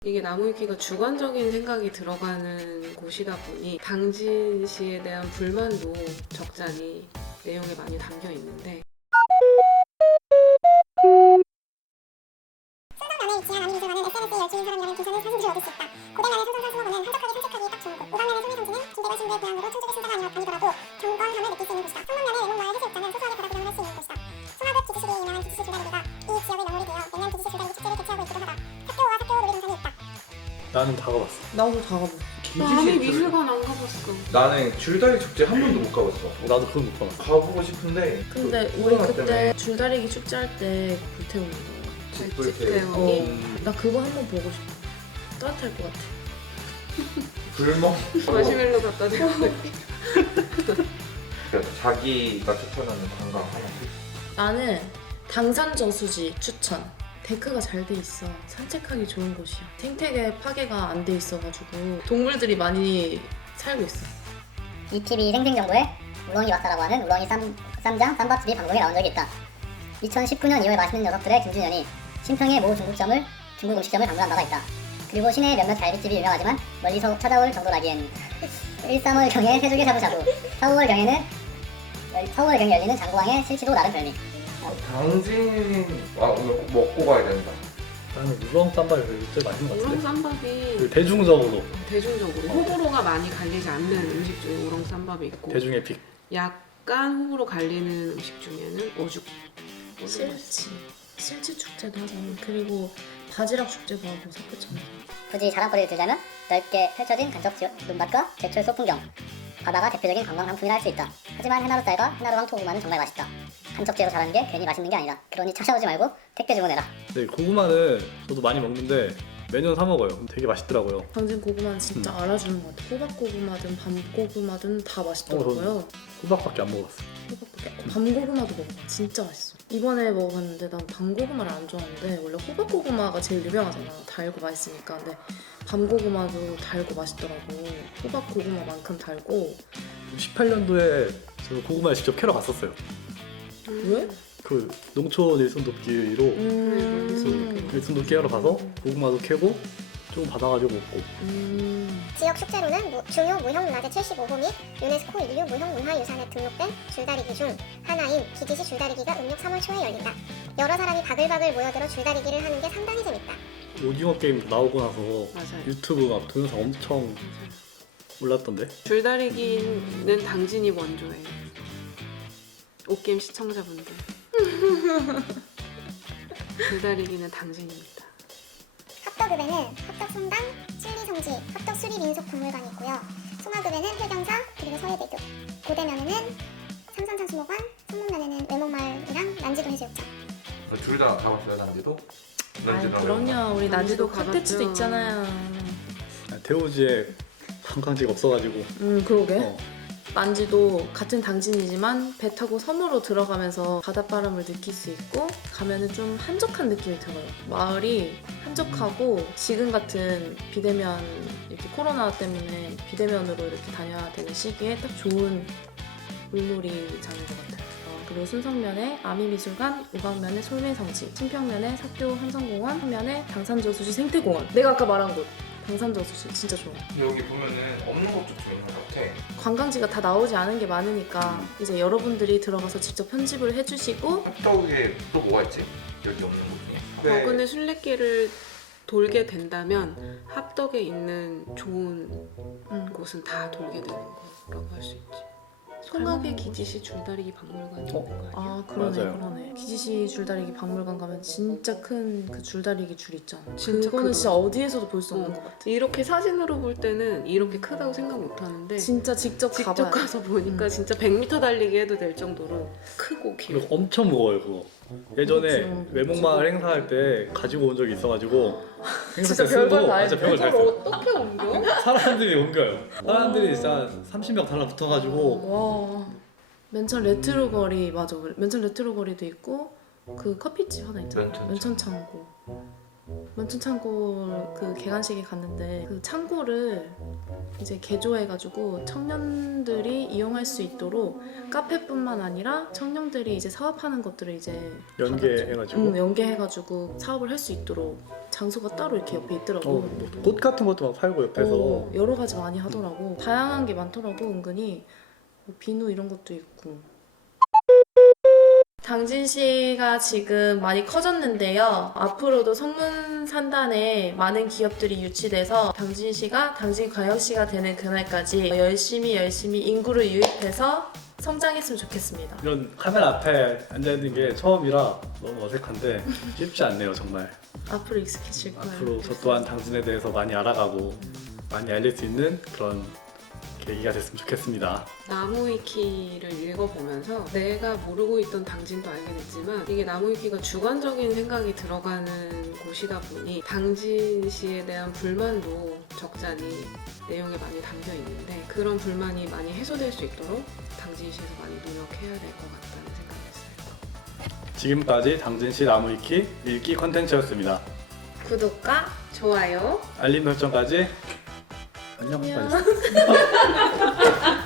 이게 나무위키가 주관적인 생각이 들어가는 곳이다 보니 당진 씨에 대한 불만도 적잖이 내용에 많이 담겨 있는데 순상면에 위치한 아미 미술관은 SNS에 열중인 사람이라면 괜찮은 사진들을 얻을 수 있다. 고대면의 소선사수목원은 한적하게 산책하기 딱 좋은 곳. 오방면의 소매성지는 중대관 신부의 고향으로 천주교 신사가 아니더라도 경건함을 느낄 수 있는 곳이다. 성문면의 외목마을 해수욕장은 소소하게 바다 구경을 할 수 있는 곳이다. 송화읍 기지실이 유명한 기지실 줄다리기가 이 지역의 명물이 되어 매년 기지실 줄다리기 축제를 개최하고 있기도 하다. 삭교와 삭교 놀이동산이 있다. 나는 다 가봤어. 나도 다 가봤어. 나 아미 미술관 안 가봤어. 나는 줄다리 축제 한 번도 못 가봤어. 나도 그건 못 가봤어. 가보고 싶은데 근데 그 우리 코로나 그때 때문에 줄다리기 축제 할 때 불태우는 거. 집불 태우기. 나 그거 한번 보고 싶어. 따뜻할 것 같아. 불멍 마시멜로 갖다 대고 그러니까 자기가 추천하는 관광 하나. 나는 당산 저수지 추천. 데크가 잘 돼 있어. 산책하기 좋은 곳이야. 생태계 파괴가 안 돼 있어가지고 동물들이 많이 살고 있어. ETV 생생정보에 우렁이 왔다라고 하는 우렁이 쌈장 쌈밥집이 방송에 나온 적이 있다. 2019년 2월 맛있는 녀석들의 김준현이 신평의 모 중국 음식점을 방문한 바가 있다. 그리고 시내의 몇몇 갈비집이 유명하지만 멀리서 찾아올 정도라기엔 1, 3월경에 새조개 샤브샤브, 4, 5월경에 열리는 장고왕의 실치도 나름 별미. 당진 오늘 꼭 먹고 가야 된다. 나는 우렁 쌈밥이 제일 맛있는 것 우렁 같은데. 쌈밥이 그 대중적으로 대중적으로 호불호가 많이 갈리지 않는 음식 중에 우렁 쌈밥이 있고 대중의 픽. 약간 호불호 갈리는 음식 중에는 오죽 실치 축제도 하잖아. 그리고 바지락 축제도 하고 섞었잖아. 굳이 자랑거리를 들자면 넓게 펼쳐진 간접 눈밭과 제철소 풍경, 바다가 대표적인 관광 상품이라 할 수 있다. 하지만 해나루 쌀과 해나루 황토고구마는 정말 맛있다. 간척지로 자라는 게 괜히 맛있는 게 아니다. 그러니 찾아오지 말고 택배 주문해라. 네, 고구마는 저도 많이 먹는데 매년 사 먹어요. 되게 맛있더라고요. 당진 고구마는 진짜 알아주는 것 같아. 호박고구마든 밤고구마든 다 맛있더라고요. 호박밖에 안 먹었어. 밤고구마도 먹어봐. 진짜 맛있어. 이번에 먹어봤는데 난 밤고구마를 안 좋아하는데 원래 호박고구마가 제일 유명하잖아. 달고 맛있으니까. 근데 밤고구마도 달고 맛있더라고. 호박고구마만큼 달고. 18년도에 저 고구마를 직접 캐러 갔었어요. 왜? 그 농촌 일손돕기로 일손 돕기 하러 가서 고구마도 캐고 좀 받아가지고 먹고. 지역 축제로는 중요 무형문화재 75호 및 유네스코 인류 무형문화유산에 등록된 줄다리기 중 하나인 기지시 줄다리기가 음력 3월 초에 열린다. 여러 사람이 바글바글 모여들어 줄다리기를 하는 게 상당히 재밌다. 오징어 게임 나오고 나서 맞아요. 유튜브 막 동영상 엄청 올랐던데. 줄다리기는 당진이 원조예요. 옷게임 시청자분들 줄다리기는 당진입니다. 합덕읍에는 합덕성당, 칠리성지, 합덕수리민속박물관이 있고요. 송화읍에는 회경사, 그리고 서해대교, 고대면에는 삼산산수목원, 성문면에는 외목마을이랑 난지도 해수욕장. 둘 다 가봤어요, 난지도? 아이 그럼요. 우리 난지도 가봤죠. 콘텐츠도 있잖아요. 대우지에 관광지가 없어가지고. 그러게. 난지도 같은 당진이지만 배 타고 섬으로 들어가면서 바닷바람을 느낄 수 있고 가면은 좀 한적한 느낌이 들어요. 마을이 한적하고 지금 같은 비대면 이렇게 코로나 때문에 비대면으로 이렇게 다녀야 되는 시기에 딱 좋은 물놀이장인 것 같아요. 그리고 순성면에 아미미술관, 우방면에 솔매성지, 친평면에 삭교 한성공원, 한면에 당산저수지 생태공원. 내가 아까 말한 곳. 당산저수지 진짜 좋아. 여기 보면은 없는 것도 좀 있는 것 같아. 관광지가 다 나오지 않은 게 많으니까 이제 여러분들이 들어가서 직접 편집을 해주시고 합덕에 또 뭐가 있지? 여기 없는 것 중에. 버그네 순례길을 돌게 된다면 합덕에 있는 좋은 곳은 다 돌게 되는 거라고 할 수 있지. 송악의 기지시 줄다리기 박물관이 있는 거야. 아 그러네 맞아요. 그러네. 기지시 줄다리기 박물관 가면 진짜 큰 그 줄다리기 줄 있잖아. 진짜 그거는 크더라. 진짜 어디에서도 볼 수 없는 것 같아. 이렇게 사진으로 볼 때는 이렇게 크다고 생각 못 하는데 진짜 직접 직접 가봐야 돼. 가서 보니까 진짜 100m 달리기 해도 될 정도로 크고 길어. 그리고 엄청 무거워요 그거. 예전에 그렇죠. 외목마을 행사할 때 가지고 온 적이 있어가지고 행사 진짜 때 별걸 쓰고 다 진짜 별걸 다 했어요. 어떻게 옮겨? 사람들이 옮겨요. 사람들이 진짜 한 30명 달라붙어가지고. 와 면천 레트로 거리 맞아. 면천 레트로 거리도 있고 그 커피집 하나 있잖아. 면천창고. 면천창고 그 개관식에 갔는데 그 창고를 이제 개조해가지고 청년들이 이용할 수 있도록 카페뿐만 아니라 청년들이 이제 사업하는 것들을 이제 연계해가지고. 연계해가지고 사업을 할 수 있도록 장소가 따로 이렇게 옆에 있더라고. 뭐꽃 같은 것도 막 팔고 옆에서. 여러 가지 많이 하더라고. 다양한 게 많더라고 은근히. 뭐 비누 이런 것도 있고. 당진시가 지금 많이 커졌는데요. 앞으로도 성문 산단에 많은 기업들이 유치돼서 당진시가 당진광역시가 되는 그날까지 열심히 인구를 유입해서 성장했으면 좋겠습니다. 이런 카메라 앞에 앉아있는 게 처음이라 너무 어색한데 쉽지 않네요 정말. 앞으로 익숙해질 거예요. 앞으로 저 또한 당진에 대해서 많이 알아가고 많이 알릴 수 있는 그런 계기가 됐으면 좋겠습니다. 나무위키를 읽어보면서 내가 모르고 있던 당진도 알게 됐지만 이게 나무위키가 주관적인 생각이 들어가는 곳이다 보니 당진시에 대한 불만도 적잖이 내용에 많이 담겨 있는데 그런 불만이 많이 해소될 수 있도록 당진시에서 많이 노력해야 될 것 같다는 생각이 했어요. 지금까지 당진시 나무위키 읽기 컨텐츠였습니다. 구독과 좋아요 알림 설정까지 안녕. 안녕.